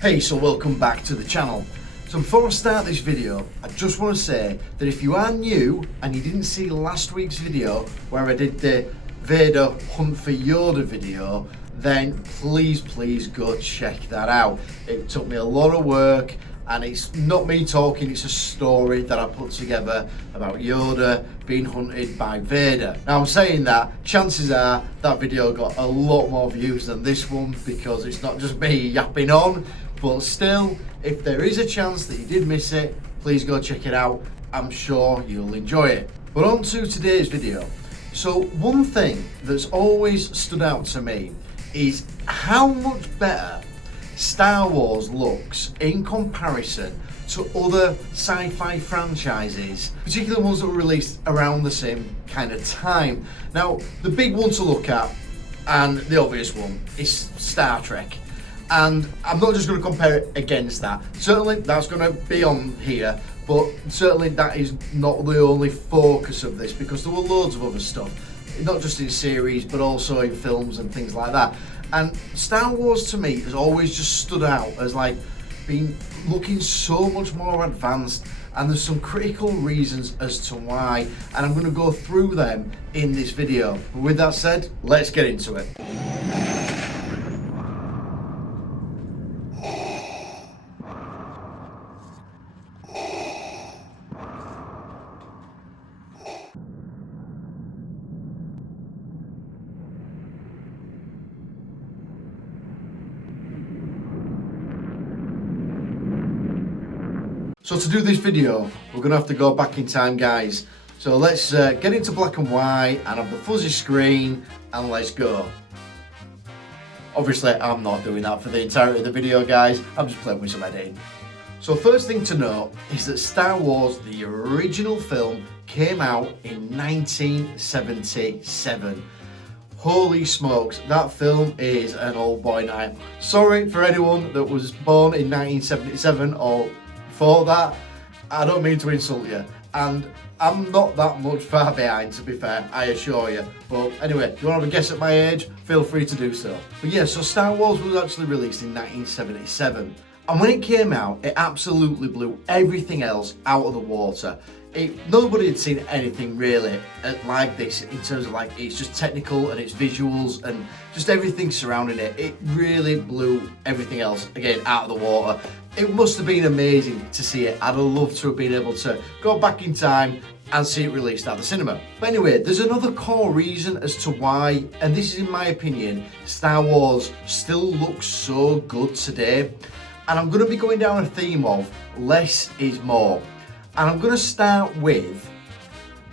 Hey, so welcome back to the channel. So before I start this video, I just want to say that if you are new and you didn't see last week's video where I did the Vader Hunt for Yoda video, then please go check that out. It took me a lot of work and it's not me talking, it's a story that I put together about Yoda being hunted by Vader. Now I'm saying that, chances are that video got a lot more views than this one because it's not just me yapping on, but still, if there is a chance that you did miss it, please go check it out. I'm sure you'll enjoy it. But on to today's video. So one thing that's always stood out to me is how much better Star Wars looks in comparison to other sci-fi franchises, particularly ones that were released around the same kind of time. Now, the big one to look at, and the obvious one, is Star Trek. And I'm not just going to compare it against that. Certainly that's going to be on here, but certainly that is not the only focus of this, because there were loads of other stuff, not just in series but also in films and things like that. And Star Wars to me has always just stood out as like being looking so much more advanced, and there's some critical reasons as to why, and I'm going to go through them in this video. But with that said, let's get into it. So to do this video, we're going to have to go back in time, guys. So let's get into black and white and have the fuzzy screen, and let's go. Obviously, I'm not doing that for the entirety of the video, guys. I'm just playing with some editing. So first thing to note is that Star Wars, the original film, came out in 1977. Holy smokes, that film is an old boy now. Sorry for anyone that was born in 1977 or for that, I don't mean to insult you, and I'm not that much far behind, to be fair, I assure you. But anyway, if you want to have a guess at my age, feel free to do so. But yeah, so Star Wars was actually released in 1977, and when it came out, it absolutely blew everything else out of the water. Nobody had seen anything really like this in terms of like it's just technical and its visuals and just everything surrounding it. It really blew everything else again out of the water. It must have been amazing to see it. I'd have loved to have been able to go back in time and see it released at the cinema. But anyway, there's another core reason as to why, and this is in my opinion, Star Wars still looks so good today. And I'm going to be going down a theme of less is more. And I'm going to start with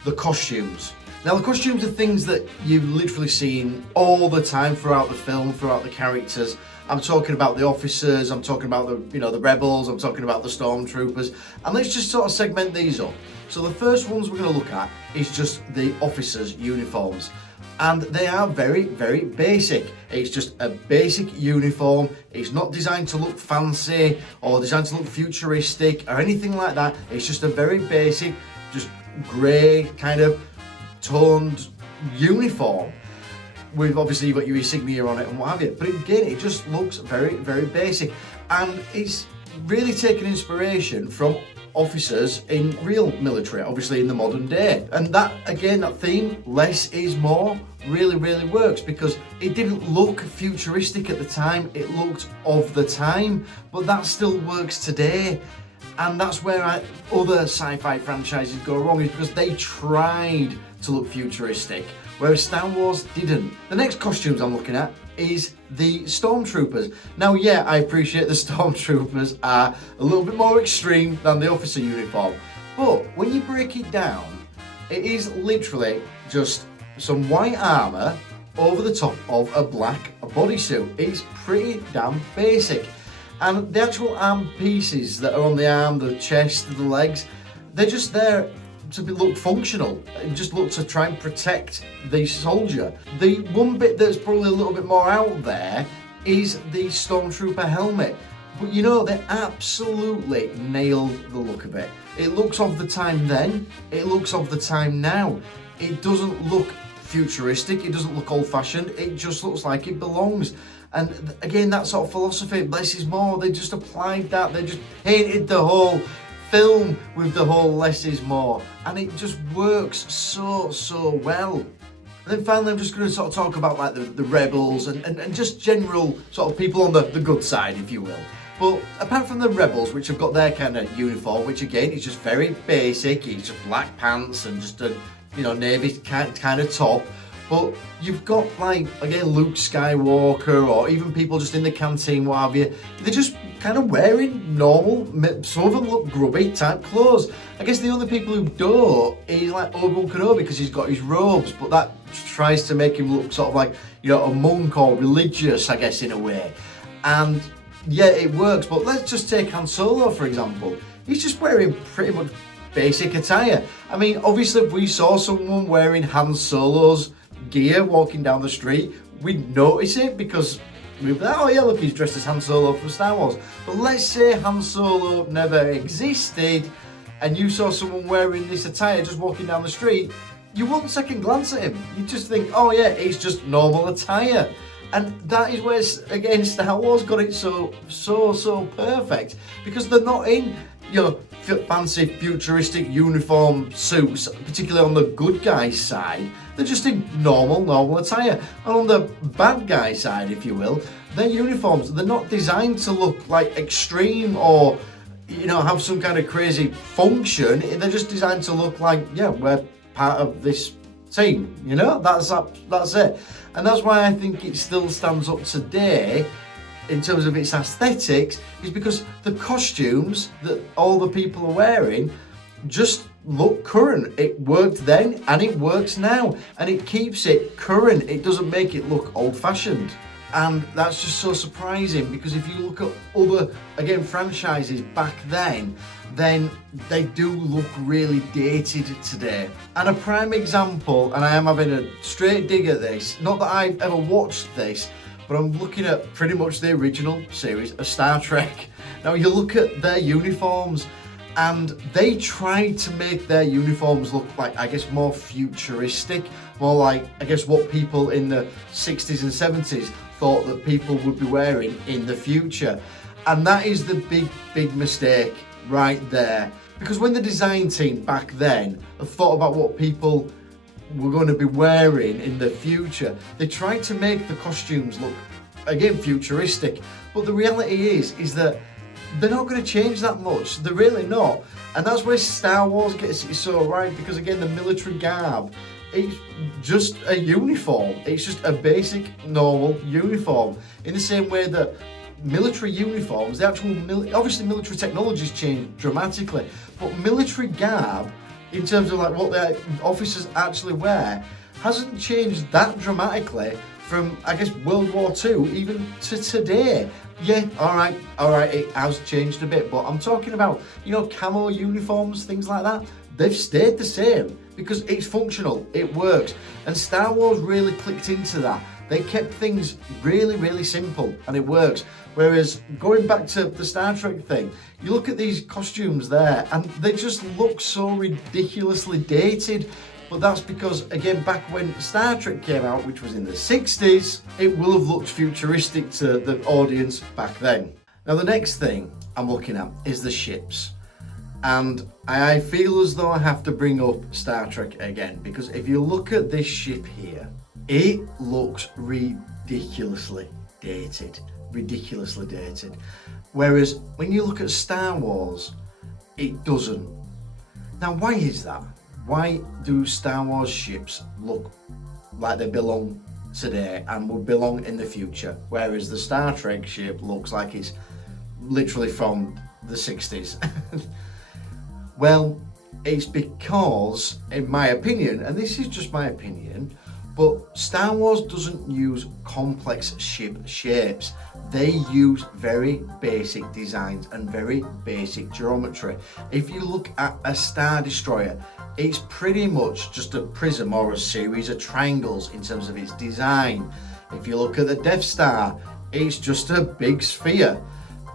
the costumes. Now, the costumes are things that you've literally seen all the time throughout the film, throughout the characters. I'm talking about the officers, I'm talking about the rebels, I'm talking about the stormtroopers. And let's just sort of segment these up. So the first ones we're going to look at is just the officers' uniforms. And they are very, very basic. It's just a basic uniform. It's not designed to look fancy or designed to look futuristic or anything like that. It's just a very basic, just grey kind of toned uniform. With obviously you've got your insignia on it and what have you. But again, it just looks very, very basic. And it's really taken inspiration from officers in real military, obviously in the modern day. And that, again, that theme, less is more, really, really works because it didn't look futuristic at the time, it looked of the time, but that still works today. And that's where other sci-fi franchises go wrong, is because they tried to look futuristic, whereas Star Wars didn't. The next costumes I'm looking at is the stormtroopers. Now, yeah, I appreciate the stormtroopers are a little bit more extreme than the officer uniform, but when you break it down, it is literally just some white armor over the top of a black bodysuit. It's pretty damn basic. And the actual arm pieces that are on the arm, the chest, the legs, they're just there to look functional and just look to try and protect the soldier. The one bit that's probably a little bit more out there is the stormtrooper helmet. But you know, they absolutely nailed the look of it. It looks of the time then, it looks of the time now. It doesn't look futuristic, it doesn't look old-fashioned, it just looks like it belongs. And again, that sort of philosophy, less is more, they just applied that, they just painted the whole film with the whole less is more, and it just works so well. And then finally, I'm just going to sort of talk about like the rebels and just general sort of people on the good side, if you will. But apart from the rebels, which have got their kind of uniform, which again is just very basic, it's just black pants and just a navy kind of top. But you've got like, again, Luke Skywalker, or even people just in the canteen, what have you, they're just kind of wearing normal, some of them look grubby type clothes. I guess the only people who don't is like Obi-Wan Kenobi, because he's got his robes, but that tries to make him look sort of like, a monk or religious, I guess, in a way. And yeah, it works, but let's just take Han Solo, for example. He's just wearing pretty much basic attire. I mean, obviously, if we saw someone wearing Han Solo's gear walking down the street, we'd notice it, because we'd be like, oh yeah, look, he's dressed as Han Solo from Star Wars. But let's say Han Solo never existed and you saw someone wearing this attire just walking down the street, you wouldn't second glance at him. You'd just think, oh yeah, it's just normal attire. And that is where, again, Star Wars got it so perfect, because they're not in fancy futuristic uniform suits, particularly on the good guys side. They're just in normal attire. And on the bad guy side, if you will, their uniforms, they're not designed to look like extreme or have some kind of crazy function. They're just designed to look like, yeah, we're part of this team, that's it. And that's why I think it still stands up today in terms of its aesthetics, is because the costumes that all the people are wearing just look current. It worked then and it works now, and it keeps it current. It doesn't make it look old-fashioned. And that's just so surprising, because if you look at other, again, franchises back then they do look really dated today. And a prime example, and I am having a straight dig at this, not that I've ever watched this, but I'm looking at pretty much the original series of Star Trek. Now you look at their uniforms, and they tried to make their uniforms look like, I guess, more futuristic, more like, I guess, what people in the 60s and 70s thought that people would be wearing in the future. And that is the big mistake right there. Because when the design team back then thought about what people were going to be wearing in the future, they tried to make the costumes look, again, futuristic. But the reality is that they're not going to change that much. They're really not. And that's where Star Wars gets it so right, because again, the military garb, it's just a uniform. It's just a basic, normal uniform. In the same way that military uniforms, the actual, obviously military technology's changed dramatically, but military garb, in terms of like what the officers actually wear, hasn't changed that dramatically from, I guess, World War II even to today. Yeah, all right, it has changed a bit, but I'm talking about, camo uniforms, things like that. They've stayed the same because it's functional, it works. And Star Wars really clicked into that. They kept things really simple, and it works. Whereas going back to the Star Trek thing, you look at these costumes there and they just look so ridiculously dated. But that's because, again, back when Star Trek came out, which was in the 60s, it will have looked futuristic to the audience back then. Now, the next thing I'm looking at is the ships. And I feel as though I have to bring up Star Trek again, because if you look at this ship here, it looks ridiculously dated. Whereas when you look at Star Wars, it doesn't. Now, why is that? Why do Star Wars ships look like they belong today and would belong in the future, whereas the Star Trek ship looks like it's literally from the 60s? Well, it's because, in my opinion, and this is just my opinion, but Star Wars doesn't use complex ship shapes. They use very basic designs and very basic geometry. If you look at a Star Destroyer, it's pretty much just a prism or a series of triangles in terms of its design. If you look at the Death Star, it's just a big sphere.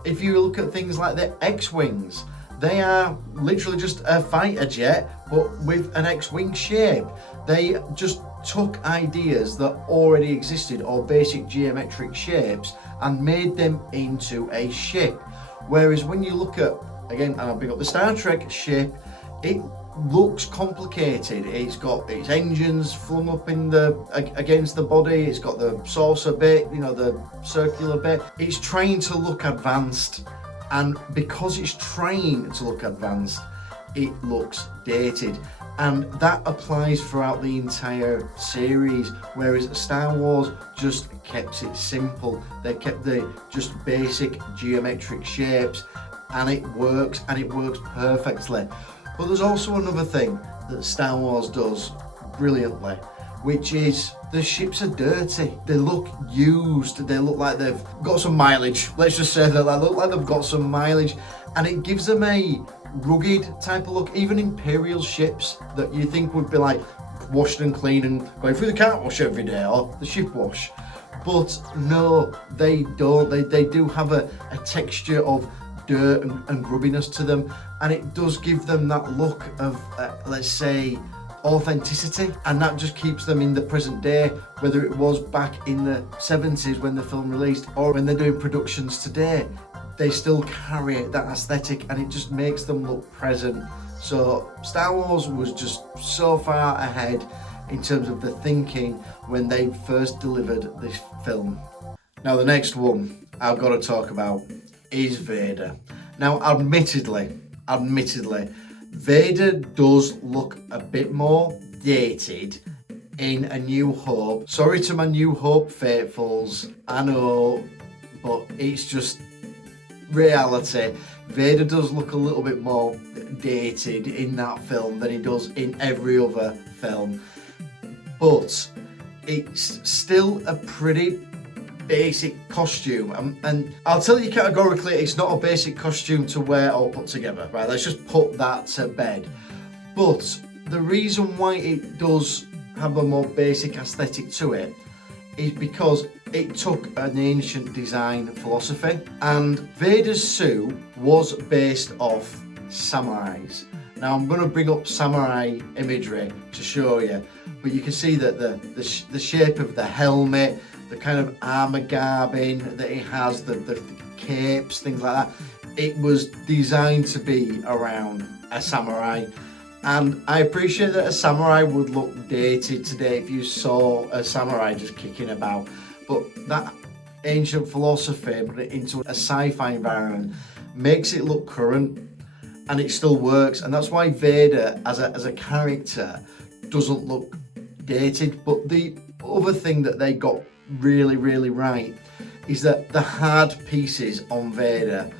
If you look at things like the X-Wings, They are literally just a fighter jet, but with an X-wing shape. They just took ideas that already existed, or basic geometric shapes, and made them into a ship. Whereas when you look at, again, and I'll pick up the Star Trek ship, it looks complicated. It's got its engines flung up in against the body. It's got the saucer bit, you know, the circular bit. It's trying to look advanced, and because it's trying to look advanced, it looks dated. And that applies throughout the entire series, whereas Star Wars just kept it simple. They kept the just basic geometric shapes, and it works perfectly. But there's also another thing that Star Wars does brilliantly, which is the ships are dirty. They look used. They look like they've got some mileage. Let's just say that they look like they've got some mileage, and it gives them a rugged type of look. Even Imperial ships that you think would be like washed and clean and going through the car wash every day, or the ship wash. But no, they don't. They do have a texture of dirt and grubbiness to them, and it does give them that look of let's say authenticity, and that just keeps them in the present day, whether it was back in the 70s when the film released, or when they're doing productions today. They still carry that aesthetic, and it just makes them look present. So Star Wars was just so far ahead in terms of the thinking when they first delivered this film. Now the next one I've got to talk about is Vader. Now admittedly, Vader does look a bit more dated in A New Hope. Sorry to my New Hope faithfuls, I know, but it's just reality. Vader does look a little bit more dated in that film than he does in every other film, but it's still a pretty basic costume, and I'll tell you categorically, it's not a basic costume to wear or put together, right? Let's just put that to bed. But the reason why it does have a more basic aesthetic to it is because it took an ancient design philosophy, and Vader's suit was based off samurais. Now I'm going to bring up samurai imagery to show you, but you can see that the shape of the helmet, the kind of armor garbing that it has, the capes, things like that, it was designed to be around a samurai. And I appreciate that a samurai would look dated today if you saw a samurai just kicking about, but that ancient philosophy, put it into a sci-fi environment, makes it look current, and it still works. And that's why Vader as a character doesn't look dated. But the other thing that they got really right is that the hard pieces on Vader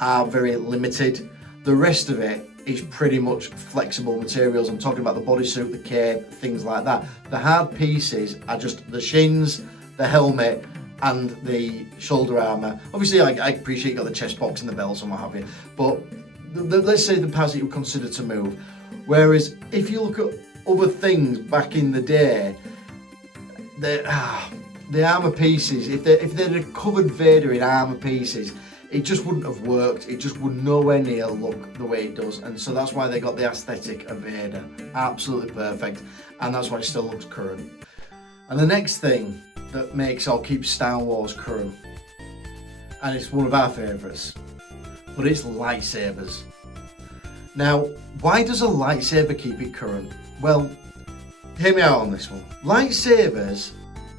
are very limited. The rest of it is pretty much flexible materials. I'm talking about the bodysuit, the cape, things like that. The hard pieces are just the shins, the helmet, and the shoulder armour. Obviously, I appreciate you got the chest box and the belts and what have you, but let's say the parts that you consider to move. Whereas if you look at other things back in the day, the armour pieces, if they'd have covered Vader in armour pieces, it just wouldn't have worked. It just would nowhere near look the way it does. And so that's why they got the aesthetic of Vader. Absolutely perfect. And that's why it still looks current. And the next thing that makes or keeps Star Wars current, and it's one of our favourites, but it's lightsabers. Now, why does a lightsaber keep it current? Well, hear me out on this one. Lightsabers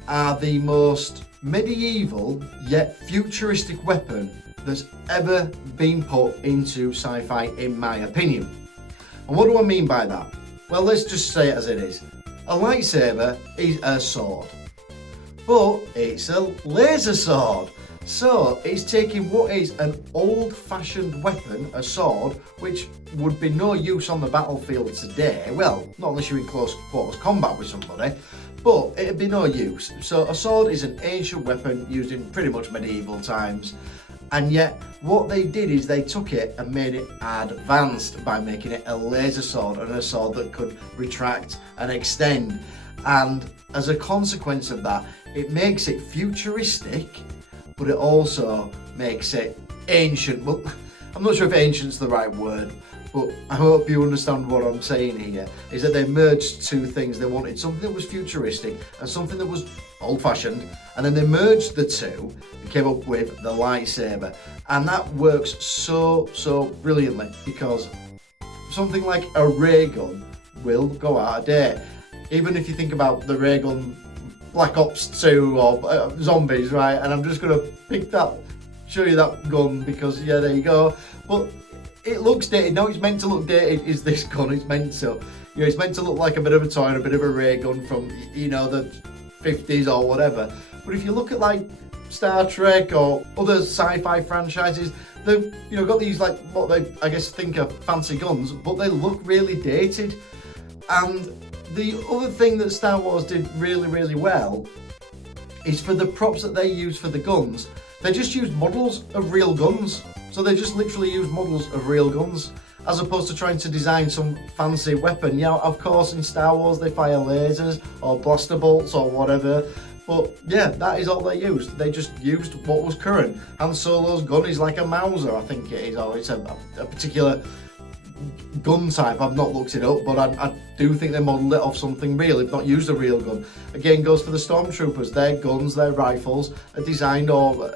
are the most medieval yet futuristic weapon that's ever been put into sci-fi, in my opinion. And what do I mean by that? Well, let's just say it as it is. A lightsaber is a sword, but it's a laser sword. So it's taking what is an old-fashioned weapon, a sword, which would be no use on the battlefield today. Well, not unless you're in close quarters combat with somebody, but it'd be no use. So a sword is an ancient weapon used in pretty much medieval times. And yet what they did is they took it and made it advanced by making it a laser sword, and a sword that could retract and extend. And as a consequence of that, it makes it futuristic, but it also makes it ancient. Well, I'm not sure if ancient's the right word, but I hope you understand what I'm saying here, is that they merged two things. They wanted something that was futuristic and something that was old-fashioned, and then they merged the two and came up with the lightsaber. And that works so brilliantly, because something like a ray gun will go out of date. Even if you think about the ray gun Black Ops 2 or Zombies, right? And I'm just going to show you that gun because, yeah, there you go. But it looks dated. No, it's meant to look dated, is this gun. It's meant to. You know, it's meant to look like a bit of a toy and a bit of a ray gun from, you know, the 50s or whatever. But if you look at like Star Trek or other sci-fi franchises, they've, you know, got these like what they, I guess, think are fancy guns, but they look really dated. And the other thing that Star Wars did really well is for the props that they use for the guns, they just use models of real guns. So they just literally use models of real guns, as opposed to trying to design some fancy weapon. Yeah, of course in Star Wars they fire lasers or blaster bolts or whatever, but yeah, that is all they used. They just used what was current. Han Solo's gun is like a Mauser, I think it is, or it's a particular gun type. I've not looked it up, but I do think they modelled it off something real, if not used a real gun. Again, goes for the stormtroopers. Their guns, their rifles are designed or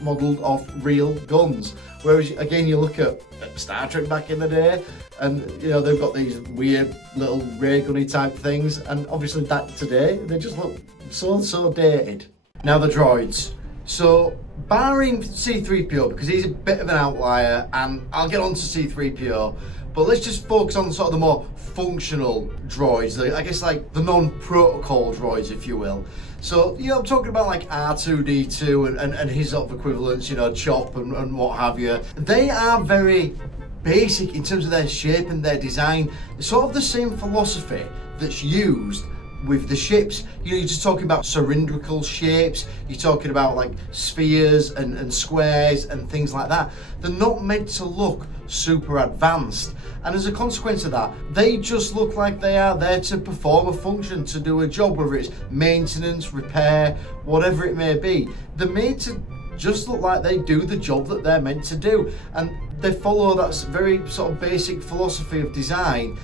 modelled off real guns. Whereas again, you look at Star Trek back in the day, and you know they've got these weird little ray gunny type things, and obviously that today they just look so dated. Now the droids. So barring C-3PO, because he's a bit of an outlier, and I'll get on to C-3PO, but let's just focus on sort of the more functional droids, I guess like the non-protocol droids, if you will. So, you know, I'm talking about like R2-D2 and his sort of equivalents, you know, Chop and what have you. They are very basic in terms of their shape and their design. It's sort of the same philosophy that's used with the ships. You know, you're just talking about cylindrical shapes, you're talking about like spheres and squares and things like that. They're not meant to look super advanced, and as a consequence of that, they just look like they are there to perform a function, to do a job, whether it's maintenance, repair, whatever it may be. They're made to just look like they do the job that they're meant to do, and they follow that very sort of basic philosophy of design.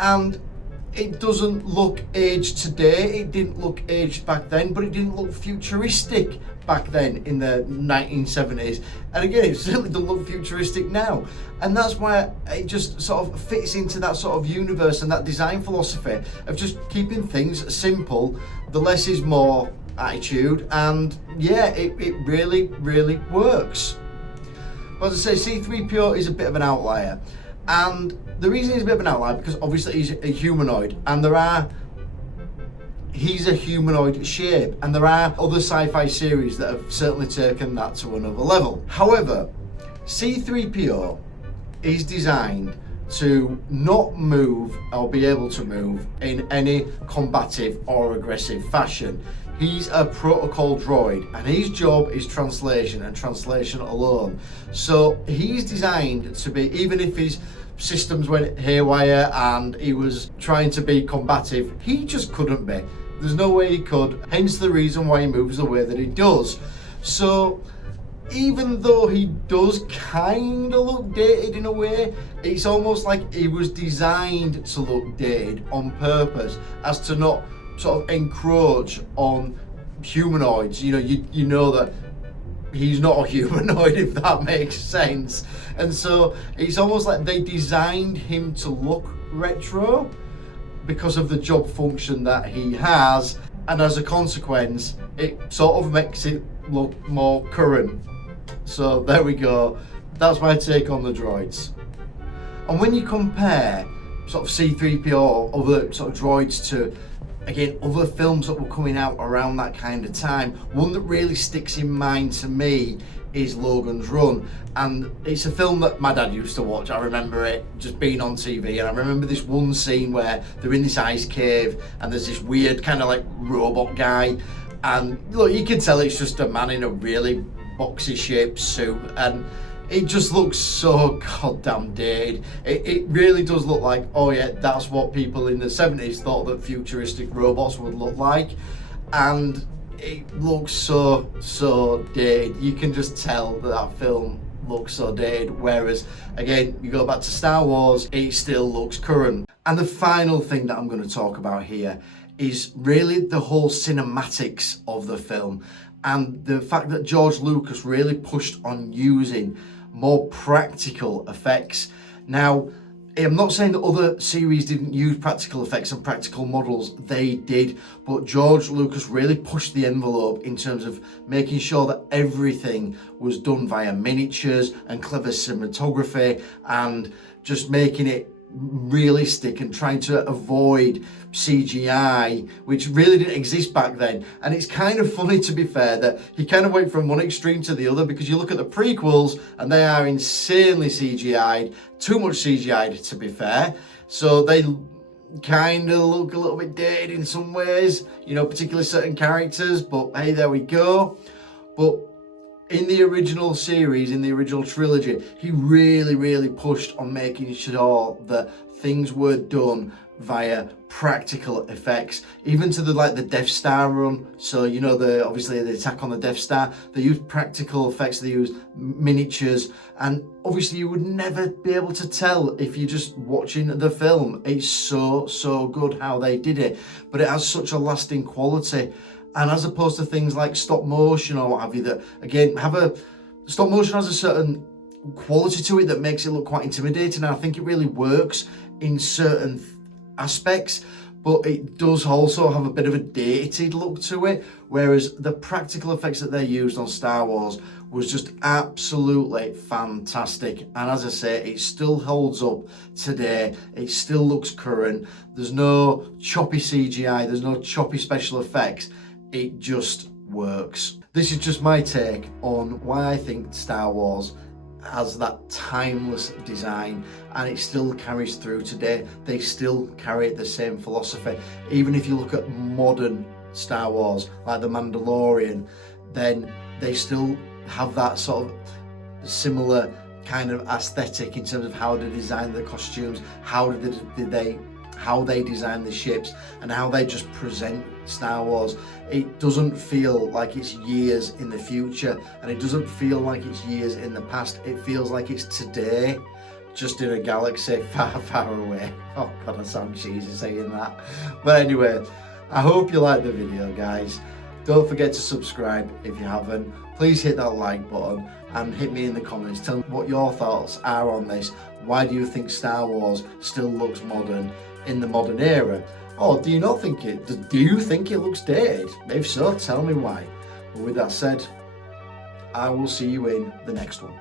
And it doesn't look aged today, it didn't look aged back then, but it didn't look futuristic back then in the 1970s. And again, it certainly doesn't look futuristic now. And that's why it just sort of fits into that sort of universe and that design philosophy of just keeping things simple, the less is more attitude, and yeah, it really works. But as I say, C-3PO is a bit of an outlier. And the reason he's a bit of an outlier, because obviously he's a humanoid, and he's a humanoid shape, and there are other sci-fi series that have certainly taken that to another level. However, C-3PO is designed to not move or be able to move in any combative or aggressive fashion. He's a protocol droid, and his job is translation and translation alone. So he's designed to be, even if his systems went haywire and he was trying to be combative, he just couldn't be. There's no way he could, hence the reason why he moves the way that he does. So even though he does kind of look dated in a way, it's almost like he was designed to look dated on purpose, as to not sort of encroach on humanoids. You know, you know that he's not a humanoid, if that makes sense. And so it's almost like they designed him to look retro because of the job function that he has, and as a consequence it sort of makes it look more current. So there we go, that's my take on the droids. And when you compare sort of C-3PO or other sort of droids to, again, other films that were coming out around that kind of time, one that really sticks in mind to me is Logan's Run. And it's a film that my dad used to watch. I remember it just being on TV, and I remember this one scene where they're in this ice cave and there's this weird kind of like robot guy, and look, you can tell it's just a man in a really boxy shaped suit, and it just looks so goddamn dated. It really does look like, oh yeah, that's what people in the 70s thought that futuristic robots would look like. And it looks so dated. You can just tell that film look so dated, whereas again, you go back to Star Wars, it still looks current. And the final thing that I'm going to talk about here is really the whole cinematics of the film, and the fact that George Lucas really pushed on using more practical effects. Now, I'm not saying that other series didn't use practical effects and practical models, they did, but George Lucas really pushed the envelope in terms of making sure that everything was done via miniatures and clever cinematography, and just making it realistic and trying to avoid CGI, which really didn't exist back then. And it's kind of funny, to be fair, that he kind of went from one extreme to the other, because you look at the prequels and they are insanely CGI'd, too much CGI'd to be fair, so they kind of look a little bit dated in some ways, you know, particularly certain characters, but hey, there we go. But in the original series, in the original trilogy, he really pushed on making sure that things were done via practical effects, even to the Death Star run. So, you know, obviously the attack on the Death Star, they used practical effects, they used miniatures, and obviously you would never be able to tell if you're just watching the film. It's so good how they did it, but it has such a lasting quality. And as opposed to things like stop motion or what have you, that again stop motion has a certain quality to it that makes it look quite intimidating, and I think it really works in certain aspects, but it does also have a bit of a dated look to it, whereas the practical effects that they used on Star Wars was just absolutely fantastic. And as I say, it still holds up today, it still looks current, there's no choppy CGI, there's no choppy special effects, it just works. This is just my take on why I think Star Wars has that timeless design, and it still carries through today. They still carry the same philosophy. Even if you look at modern Star Wars, like The Mandalorian, then they still have that sort of similar kind of aesthetic in terms of how they design the costumes, how they design the ships, and how they just present Star Wars. It doesn't feel like it's years in the future, and it doesn't feel like it's years in the past. It feels like it's today, just in a galaxy far away. Oh god, I sound cheesy saying that. But anyway, I hope you liked the video, guys. Don't forget to subscribe if you haven't. Please hit that like button and hit me in the comments. Tell me what your thoughts are on this. Why do you think Star Wars still looks modern in the modern era? Or do you not think it? Do you think it looks dated? If so, tell me why. But with that said, I will see you in the next one.